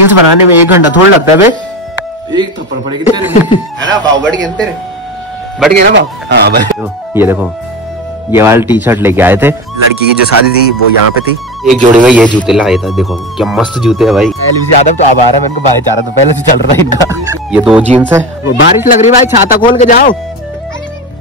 Reels बनाने में 1 घंटा थोड़ा लगता है बे। एक थप्पड़ पड़ेगी तेरे है ना भाव बढ़ गए तेरे, बढ़ गए ना भाव। हाँ भाई ये देखो ये वाली टी शर्ट लेके आए थे, लड़की की जो शादी थी वो यहाँ पे थी। एक जोड़ी में ये जूते लाए थे, देखो क्या मस्त जूते है भाई। यादव तो अब आ रहा है, मैंने भाईचारा तो पहले से चल रहा है इनका। ये 2 जीन्स है। बारिश लग रही भाई, छाता खोल के जाओ।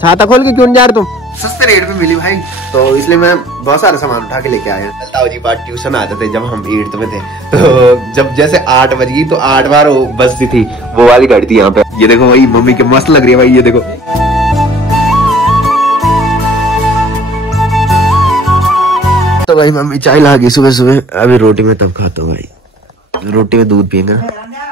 छाता खोल के क्यों नहीं जा रहे तुम? सस्ते रेट पे मिली भाई, तो इसलिए मैं बहुत सारा सामान उठा के लेके आया। ताऊ जी बात ट्यूशन आते थे जब हम 8th में थे, तो जब जैसे 8 बज गई तो 8 बार वो बजती थी, वो वाली गाड़ी थी यहाँ पे। ये देखो भाई मम्मी के मस्त लग रही है भाई, ये देखो। तो भाई मम्मी चाय ला गई सुबह सुबह, अभी रोटी में तब खाता हूँ भाई, रोटी में दूध पियेंगे।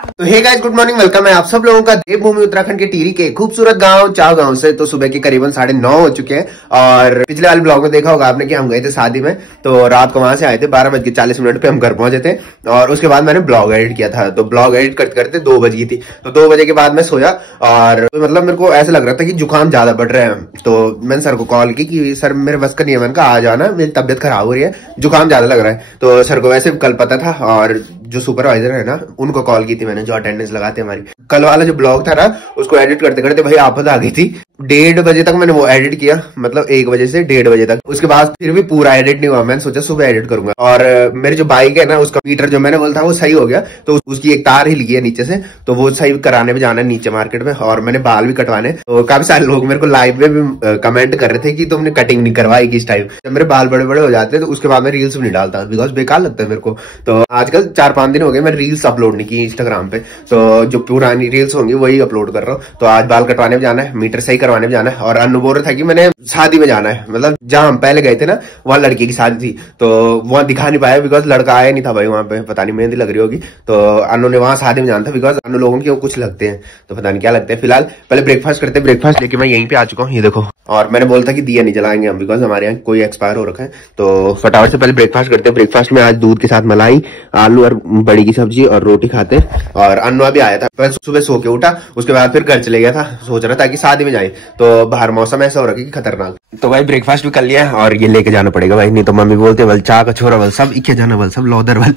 तो hey guys good morning, welcome है आप सब लोगों का देवभूमि उत्तराखंड के टिहरी के खूबसूरत गांव चाव गांव से। तो सुबह के करीबन 9:30 हो चुके हैं, और पिछले वाले ब्लॉग में देखा होगा आपने कि हम गए थे शादी में, तो रात को वहां से आए थे 12:40 पे हम घर पहुंचे थे, और उसके बाद मैंने ब्लॉग एडिट किया था। तो ब्लॉग एडिट करते करते 2 बज गई थी, तो 2 बजे के बाद मैं सोया, और मतलब मेरे को ऐसा लग रहा था कि जुकाम ज्यादा बढ़ रहा है। तो मैंने सर को कॉल की कि सर मेरे बस का नहीं है, मैंने कहा आ जाना, मेरी तबियत खराब हो रही है, जुकाम ज्यादा लग रहा है। तो सर को वैसे कल पता था, और जो सुपरवाइजर है ना उनको कॉल की थी मैंने, जो अटेंडेंस लगाते हमारी। कल वाला जो ब्लॉग था ना उसको एडिट करते करते भाई आफत आ गई थी। 1:30 बजे तक मैंने वो एडिट किया, मतलब 1 बजे से 1:30 बजे तक। उसके बाद फिर भी पूरा एडिट नहीं हुआ, मैंने सोचा सुबह एडिट करूंगा। और मेरी जो बाइक है ना उसका मीटर जो मैंने बोला था वो सही हो गया, तो उसकी एक तार हिल गई है नीचे से, तो वो सही कराने में जाना है नीचे मार्केट में। और मैंने बाल भी कटवाने, तो काफी सारे लोग मेरे को लाइव में भी कमेंट कर रहे थे कि तुमने कटिंग नहीं करवाई किस टाइम। जब मेरे बाल बड़े बड़े हो जाते हैं तो उसके बाद मैं रील्स भी नहीं डालता, बिकॉज बेकार लगता है मेरे को। तो आजकल 4-5 दिन हो गए मैं रील्स अपलोड नहीं की इंस्टाग्राम पे, तो जो पुरानी रील्स होंगी वही अपलोड कर रहा हूँ। तो आज बाल कटवाने में जाना है, मीटर सही करवाने में जाना है, और अनु बोल रहा था कि मैंने शादी में जाना है, मतलब जहां हम पहले गए थे ना वहां लड़की की शादी थी, तो वहां दिखा नहीं पाया बिकॉज लड़का आया नहीं था भाई वहां पे, पता नहीं मेहंदी लग रही होगी। तो अनु ने वहां शादी में जाना था, बिकॉज अनु लोगों के वो कुछ लगते हैं, तो पता नहीं क्या लगते हैं। फिलहाल पहले ब्रेकफास्ट करते हैं, ब्रेकफास्ट लेके मैं यहीं पे आ चुका हूँ, ये देखो। और मैंने बोला था कि दिया नहीं जलाएंगे हम, बिकॉज हमारे यहाँ कोई एक्सपायर हो रखा है। तो फटाफट से पहले ब्रेकफास्ट करते हैं। ब्रेकफास्ट में आज दूध के साथ मलाई, आलू और बड़ी की सब्जी और रोटी खाते हैं। और अन्नू भी आया था, पहले सुबह सो के उठा, उसके बाद फिर घर चले गया था, सोच रहा था कि शादी में जाए, तो बाहर मौसम ऐसा हो रहा है कि खतरनाक। तो भाई ब्रेकफास्ट भी कर लिया है, और ये लेके जाना पड़ेगा भाई, नहीं तो मम्मी बोलते बल चाह का छोरा बल सब इखे जाना बल सब लौदर बल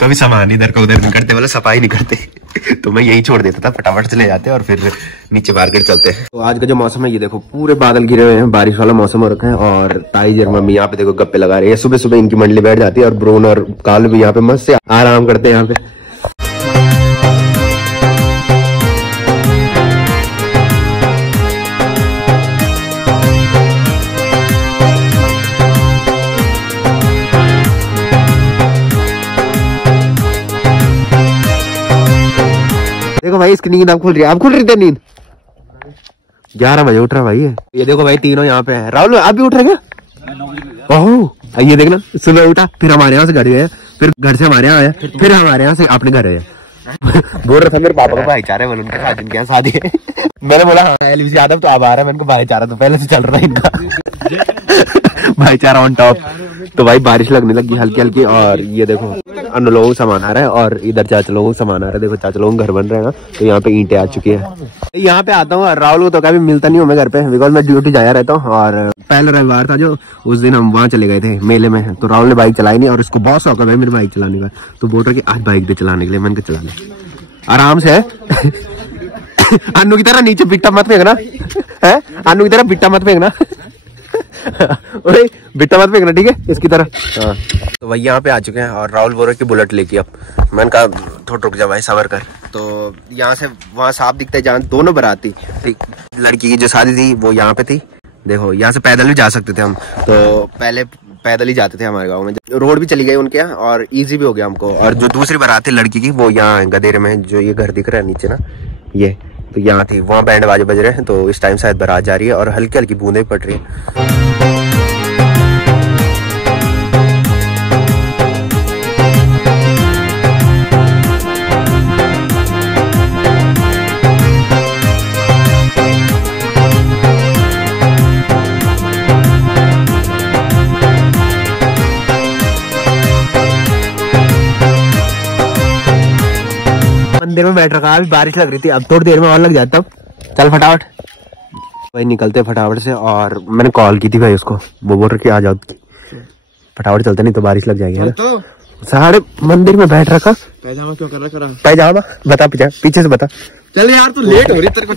कभी सामान इधर का उधर नहीं करते, बोले सफाई नहीं करते तो मैं यही छोड़ देता था, फटाफट से ले जाते और फिर नीचे मार्केट चलते हैं। तो आज का जो मौसम है ये देखो, पूरे बादल घिरे हुए हैं, बारिश वाला मौसम हो रखा है। और ताई जर मम्मी यहाँ पे देखो गप्पे लगा रही है, सुबह सुबह इनकी मंडली बैठ जाती है, और ब्रोन और काल भी यहाँ पे मस्त से आराम करते हैं यहाँ पे। देखो भाई इसकी नींद अब खुल रही है, अब खुल रही थी नींद। 11 बजे उठ रहा भाई ये देखो भाई तीनों यहाँ पे है। राहुल आप भी उठ रहे क्या? ओह ये देखना, सुबह उठा, फिर हमारे यहाँ से घर गया, फिर घर से हमारे यहाँ आया, फिर हमारे यहाँ से अपने घर आया। बोल रहा था मेरे पापा का भाईचारा है, उनके साथ जिनके यहाँ शादी है। मैंने बोला हाँ यादव तो अब आ रहा है, मैंने भाईचारा तो पहले से चल रहा है इनका भाईचारा ऑन टॉप। तो भाई बारिश लगने लगी हल्की हल्की, और ये देखो अन्य लोगों को सामान आ रहा है, और इधर चाचा लोगों को सामान आ रहा है। देखो चाचा लोगों का घर बन रहा है ना, तो यहाँ पे ईंटें आ चुकी है। यहाँ पे आता हूँ, राहुल को तो कभी मिलता नहीं हूँ मैं घर पे, बिकॉज मैं ड्यूटी जाया रहता हूँ। और पहला रविवार था जो, उस दिन हम वहाँ चले गए थे मेले में, तो राहुल ने बाइक चलाई नहीं, और उसको बहुत शौक है भाई मेरी बाइक चलाने का, तो बोल रहा कि आज बाइक पे चलाने के लिए। मैंने चला ले आराम से अन्नू की तरह नीचे बिट्टा मत फेंकना है, अन्नू की तरह बिट्टा मत फेंकना बिट्टा मत फेंकना, ठीक है इसकी तरह। हाँ तो भाई यहाँ पे आ चुके हैं, और राहुल बोल रहे की बुलेट लेके अब। मैंने कहा थोड़ा रुक जा भाई सबर कर। तो यहाँ से वहाँ साफ दिखता है जहाँ दोनों बराती, लड़की की जो शादी थी वो यहाँ पे थी। देखो यहाँ से पैदल भी जा सकते थे हम, तो पहले पैदल ही जाते थे हमारे गांव में, रोड भी चली गई उनके यहाँ और इजी भी हो गया हमको। और जो दूसरी बारात थी लड़की की वो यहाँ है गदेरे में, जो ये घर दिख रहा है नीचे ना, ये तो यहाँ थी, वहाँ बैंड बाजे बज रहे हैं। तो इस टाइम शायद बारात जा रही है, और हल्की हल्की बूंदें पड़ रही है। मंदिर में बैठ रखा, अभी बारिश लग रही थी, अब थोड़ी देर में और लग जाता। चल फटाफट भाई निकलते फटाफट से। और मैंने कॉल की थी भाई उसको, वो बोल रहे कि आ जाओ फटाफट चलते, नहीं तो बारिश लग जाएगी है ना। साढ़े मंदिर में बैठ रखा। पैजामा क्यों कर रखा? पैजामा बता, पीछे से बता। चल यार तू लेट हो रही तेरे को।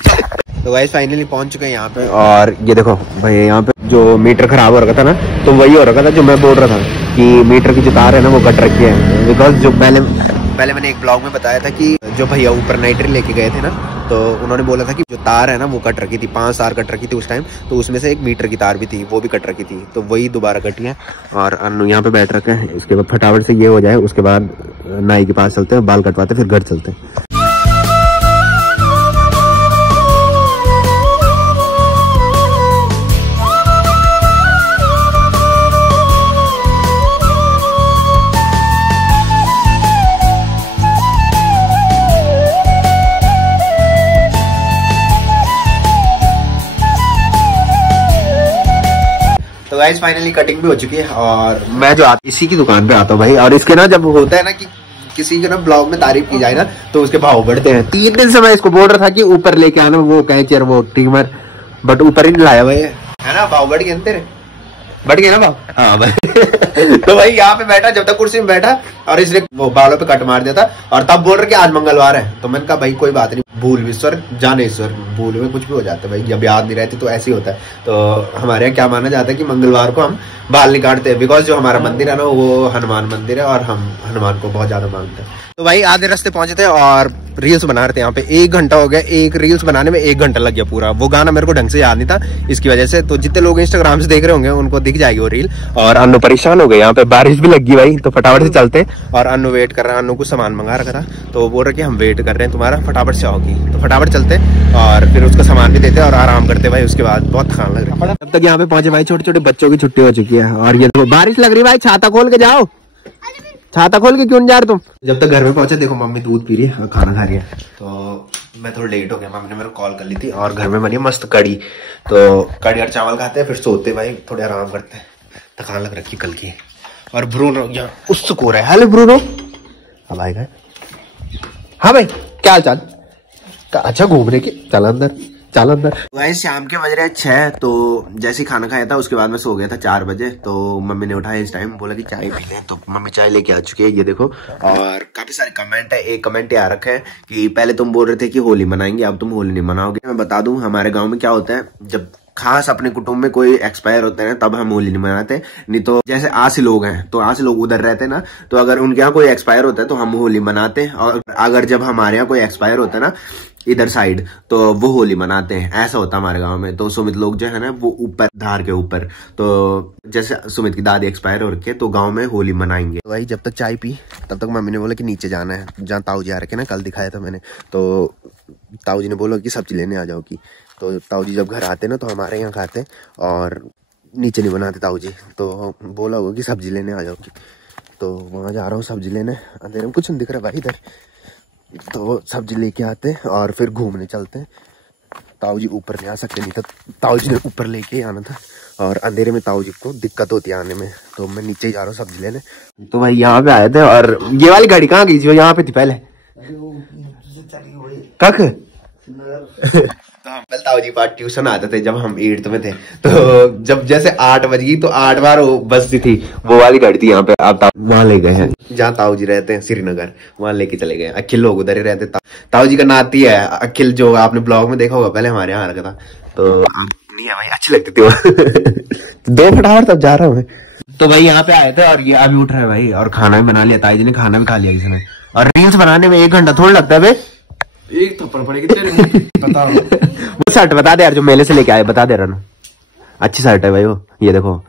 तो गाइस फाइनली पहुंच चुके हैं यहाँ पे, और ये देखो भाई यहाँ पे जो मीटर खराब हो रखा था ना, तो वही हो रखा था जो मैं बोल रहा था कि मीटर की जो तार है ना वो कट रखी है। बिकॉज जो पहले मैंने एक ब्लॉग में बताया था कि जो भैया ऊपर नाइट्री लेके गए थे ना, तो उन्होंने बोला था कि जो तार है ना वो कट रखी थी, 5 तार कट रखी थी उस टाइम, तो उसमें से 1 मीटर की तार भी थी, वो भी कट रखी थी, तो वही दोबारा कटी है। और अन्नू यहाँ पे बैठ रखा है। उसके बाद फटाफट से ये हो जाए, उसके बाद नाई के पास चलते हैं, बाल कटवाते फिर घर चलते हैं। तो गाइस फाइनली कटिंग भी हो चुकी है, और मैं जो इसी की दुकान पे आता हूँ भाई। और इसके ना जब होता है ना कि किसी के ना ब्लॉग में तारीफ की जाए ना, तो उसके भाव बढ़ते हैं। 3 दिन से मैं इसको बोल रहा था कि ऊपर लेके आना वो कैचर वो ट्रिमर, बट ऊपर ही लाया भाई, है ना। भाव बढ़ गए तेरे, बढ़ गए ना भाव। हाँ भाई। तो भाई यहाँ पे बैठा, जब तक कुर्सी में बैठा और इसने वो बालों पे कट मार दिया था, और तब बोल रहे कि आज मंगलवार है। तो मैंने कहा भाई कोई बात नहीं, भूल विश्वर जाने ईश्वर, भूल में कुछ भी हो जाता है भाई, जब याद नहीं रहती तो ऐसे ही होता है। तो हमारे यहाँ क्या माना जाता है कि मंगलवार को हम बाल नहीं काटते हैं, बिकॉज जो हमारा मंदिर है ना वो हनुमान मंदिर है, और हम हनुमान को बहुत ज्यादा मानते हैं। तो भाई आधे रास्ते पहुंचे थे और रील्स बना रहे थे यहाँ पे। 1 घंटा हो गया, एक रील्स बनाने में 1 घंटा लग गया पूरा। वो गाना मेरे को ढंग से याद नहीं था इसकी वजह से। तो जितने लोग इंस्टाग्राम से देख रहे होंगे उनको दिख जाएगी वो रील। और अन्नू परेशान हो गए, यहाँ पे बारिश भी लगी भाई, तो फटाफट से चलते। और अन्नू वेट कर रहा है, अन्नू कुछ सामान मंगा रखा था, तो वो बोल रहे कि हम वेट कर रहे हैं तुम्हारा, फटाफट से आओगी। तो फटाफट चलते और फिर उसको सामान भी देते और आराम करते भाई। उसके बाद बहुत थकान लग रही है। तब तक यहाँ पे पहुंचे भाई, छोटे छोटे बच्चों की छुट्टी हो चुकी है, और ये देखो बारिश लग रही भाई, छाता खोल के जाओ। छाता खोल के क्यों नहीं जा रहे तुम? जब तक घर में पहुंचे देखो मम्मी दूध पी रही है और खाना खा रही है। तो मैं थोड़ा लेट हो गया, मम्मी ने मेरे को कॉल कर ली थी, और घर में बनी मस्त कड़ी। तो कड़ी और चावल खाते हैं, फिर सोते भाई, थोड़े आराम करते हैं, थकान लग रखी कल की। और ब्रूनो यहाँ उत्सुक हो रहा है। हेलो ब्रूनो, अब आएगा। हाँ भाई क्या हाल चाल? अच्छा घूमने की, चल अंदर चल अंदर। वही शाम के बज रहे हैं 6, तो जैसे ही खाना खाया था उसके बाद मैं सो गया था 4 बजे। तो मम्मी ने उठाया इस टाइम, बोला कि चाय पी लें, तो मम्मी चाय लेके आ चुकी है, ये देखो। और काफी सारे कमेंट है, एक कमेंट आ रखा है कि पहले तुम बोल रहे थे कि होली मनाएंगे, अब तुम होली नहीं मनाओगे। मैं बता दूं हमारे गाँव में क्या होता है, जब खास अपने कुटुंब में कोई एक्सपायर होते हैं तब हम होली नहीं मनाते। नहीं तो जैसे आसी लोग हैं, तो आसी लोग उधर रहते हैं ना, तो अगर उनके यहाँ कोई एक्सपायर होता है तो हम होली मनाते हैं। और अगर जब हमारे यहाँ कोई एक्सपायर होता है ना इधर साइड, तो वो होली मनाते हैं। ऐसा होता है हमारे गांव में। तो सुमित लोग जो है ना वो ऊपर धार के ऊपर, तो जैसे सुमित की दादी एक्सपायर हो रखी है तो गांव में होली मनाएंगे। तो भाई जब तक चाय पी तब तक मम्मी ने बोला कि नीचे जाना है, जहाँ ताऊ जी आ रखे ना, कल दिखाया था मैंने। तो ताऊ जी ने बोला कि सब्जी लेने आ जाओ की। तो ताऊ जी जब घर आते ना तो हमारे यहाँ खाते, और नीचे नहीं बनाते ताऊ जी। तो बोला होगा कि सब्जी लेने आ जाओ की। तो वहाँ जा रहा हूँ सब्जी लेने, अंधेरे में कुछ नहीं दिख रहा भाई इधर। तो सब्जी लेके आते हैं और फिर घूमने चलते हैं। ताऊ जी ऊपर नहीं आ सकते, नहीं तो ताऊ जी ने ऊपर लेके आना था, और अंधेरे में ताऊ जी को दिक्कत होती है आने में। तो मैं नीचे ही जा रहा हूँ सब्जी लेने। तो भाई यहाँ पे आए थे, और ये वाली गाड़ी कहाँ गई जो यहाँ पे थी पहले? कख तो हम ताऊ जी पास ट्यूशन आते थे जब हम 8th में थे। तो जब जैसे 8 बज गई तो 8 बार वो बजती थी, वो वाली गाड़ी थी यहाँ पे। अब वहां ले गए हैं जहाँ ताऊ जी रहते हैं, श्रीनगर, वहां लेके चले गए। अखिल लोग उधर ही रहते। ताऊ जी का नाती है अखिल, जो आपने ब्लॉग में देखा होगा, पहले हमारे यहाँ रखा था। तो नहीं है भाई, अच्छी लगती थी वो। 2 फटाफट तब जा रहा हूँ। तो भाई यहाँ पे आए थे और ये अभी उठ रहा है भाई, और खाना भी बना लिया। ताई जी ने खाना भी खा लिया किसी ने। और रील्स बनाने में 1 घंटा थोड़ा लगता है भाई। एक थप्पड़ पड़ेगी तेरे पता वो शर्ट बता दे यार जो मेले से लेके आए, बता दे रहा ना। अच्छी शर्ट है भाई वो, ये देखो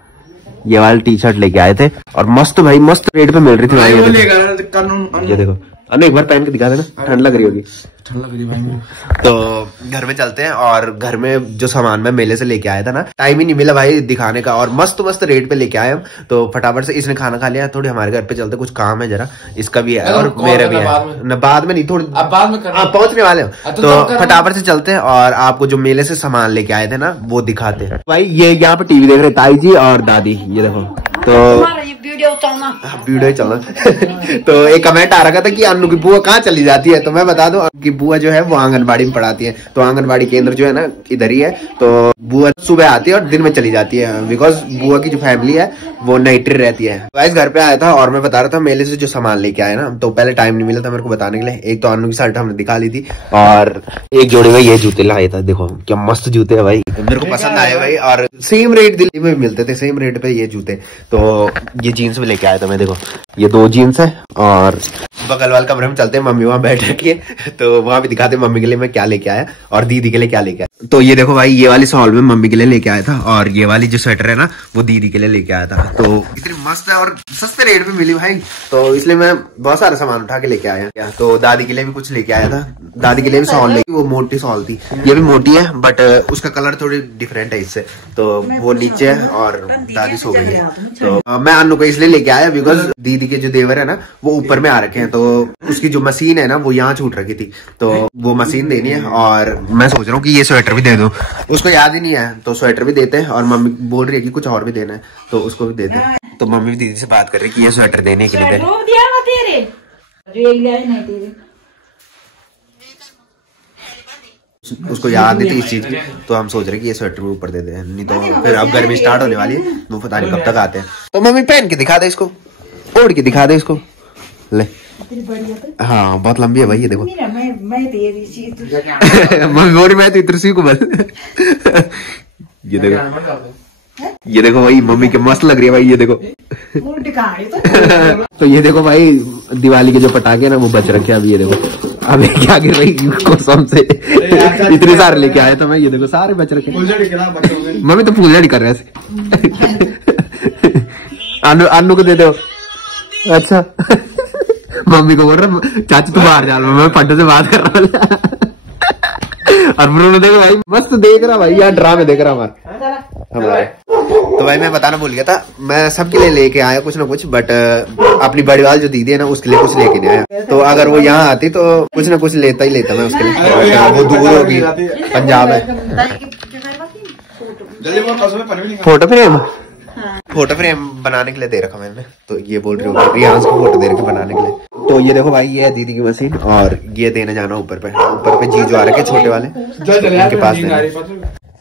ये वाली टी-शर्ट लेके आए थे, और मस्त भाई, मस्त रेट पे मिल रही थी भाई। ये देखो अनु एक बार पहन के दिखा देना, ठंड लग रही होगी। ठंड लग रही है भाई। तो घर में चलते हैं, और घर में जो सामान मैं मेले से लेके आया था ना, टाइम ही नहीं मिला भाई दिखाने का, और मस्त मस्त रेट पे लेके आए हम। तो फटाफट से इसने खाना खा लिया, थोड़ी हमारे घर पे चलते, कुछ काम है जरा, इसका भी है और मेरा भी है ना। बाद में नहीं, थोड़ी बाद में पहुंचने वाले हो। तो फटाफट से चलते हैं और आपको जो मेले से सामान लेके आए थे ना वो दिखाते हैं। भाई ये यहाँ पे टीवी देख रहे ताई जी और दादी, ये देखो। तो वीडियो चलना तो एक कमेंट आ रखा था कि अन्नू की बुआ कहाँ चली जाती है, तो मैं बता दूं कि बुआ जो है वो आंगनबाड़ी में पढ़ाती है। तो आंगनबाड़ी केंद्र जो है ना इधर ही है। तो बुआ सुबह आती है और दिन में चली जाती है, बिकॉज बुआ की जो फैमिली है वो नाइटरी रहती है। गाइस घर पे आया था और मैं बता रहा था मेले से जो सामान लेके आया ना, तो पहले टाइम नहीं मिला था मेरे को बताने के लिए। एक तो अन्नू की शर्ट हमने दिखा ली थी और एक जोड़ी में ये जूते लाया था। देखो क्या मस्त जूते है भाई, मेरे को पसंद आए भाई। और सेम रेट दिल्ली में मिलते थे, सेम रेट पे ये जूते। तो ये जीन्स भी लेके आया था मैं। देखो ये 2 जीन्स है और बगल वाले कमरे में चलते हैं, मम्मी वहां बैठ रखी है तो वहां भी दिखाते मम्मी के लिए मैं क्या लेके आया और दीदी के लिए क्या लेके आया। तो ये देखो भाई ये वाली शॉल में मम्मी के लिए लेके आया था और ये वाली जो स्वेटर है ना वो दीदी के लिए लेके आया था। तो इतनी मस्त है और सस्ते रेट में मिली भाई, तो इसलिए मैं बहुत सारा सामान उठा के लेके आया। तो दादी के लिए भी कुछ लेके आया था, दादी के लिए भी शॉल लेके, वो मोटी शॉल थी, ये भी मोटी है बट उसका कलर थोड़ी डिफरेंट है इससे। तो वो नीचे है और दादी सो गई है। तो मैं अन्नू को इसलिए लेके आया बिकॉज दीदी के जो देवर है ना वो ऊपर में आ रखे हैं, तो उसकी जो मशीन है ना वो यहाँ छूट रखी थी, तो वो मशीन देनी है। और मैं सोच रहा हूँ कि ये स्वेटर भी दे दूं, उसको याद ही नहीं है तो स्वेटर भी देते हैं। और मम्मी बोल रही है कि कुछ और भी देना है तो उसको भी देते हैं। तो मम्मी भी दीदी से बात कर रही है कि ये स्वेटर देने के लिए उसको याद नहीं थी इस चीज की, तो हम सोच रहे हैं कि ये स्वेटर भी ऊपर दे दे, नहीं तो फिर अब गर्मी स्टार्ट होने वाली है, वो पता नहीं कब तक आते हैं। तो मम्मी पहन के दिखा दे इसको, ओढ़ के दिखा दे इसको, ले। हाँ बहुत लंबी है भाई, ये देखो मम्मी बोल रही मैं तो इतनी को बस ये देखो भाई मम्मी के मस्त लग रही है भाई, ये देखो तो ये देखो भाई दिवाली के जो पटाखे ना वो बच रखे अभी, ये देखो अभी क्या गिर रही कसम से इतने सारे लेके आए तो मैं, ये देखो सारे बच रखे। मम्मी तो फूलझड़ी कर रहे अन्नू को दे दो। अच्छा मम्मी को बोल रहा चाची तू बाहर जा लो, मैं पट्टे से बात कर रहा हूँ। और ब्रूनो देखो भाई मस्त देख रहा भाई, यहाँ ड्रामे देख रहा हमारे। तो भाई मैं बताना भूल गया था, मैं सबके लिए लेके आया कुछ ना कुछ, बट अपनी बड़ी वाली जो दीदी है ना उसके लिए कुछ लेके नहीं आया। तो अगर वो यहाँ आती तो कुछ ना कुछ लेता ही लेता मैं उसके लिए, वो दूर होगी, पंजाब है। फोटो फ्रेम बनाने के लिए दे रखा मैंने, तो ये बोल रही हूँ रियांस को फोटो दे रखे बनाने के लिए। तो ये देखो भाई ये है दीदी की मशीन और ये देने जाना ऊपर पे जीजू आ रखे छोटे वाले, उनके पास।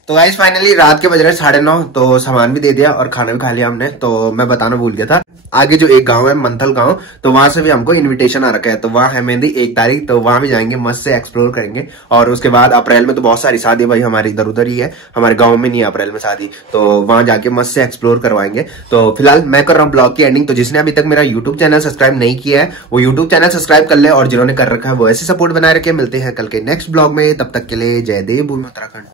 तो गाइस फाइनली रात के बज रहे 9:30, तो सामान भी दे दिया और खाना भी खा लिया हमने। तो मैं बताना भूल गया था, आगे जो एक गांव है मंथल गांव, तो वहां से भी हमको इनविटेशन आ रखा है। तो वहां है मेहंदी 1 तारीख, तो वहां भी जाएंगे, मस्त से एक्सप्लोर करेंगे। और उसके बाद अप्रैल में तो बहुत सारी शादी भाई हमारे इधर उधर ही है, हमारे गाँव में नहीं है अप्रैल में शादी, तो वहां जाके मस्त से एक्सप्लोर करवाएंगे। तो फिलहाल मैं कर रहा हूँ ब्लॉग की एंडिंग। तो जिसने अभी तक मेरा यूट्यूब चैनल सब्सक्राइब नहीं किया है वो यूट्यूब चैनल सब्सक्राइब कर ले, और जिन्होंने कर रखा है वो ऐसे सपोर्ट बनाए रखे। मिलते हैं कल के नेक्स्ट ब्लॉग में, तब तक के लिए जय देव भूमि उत्तराखंड।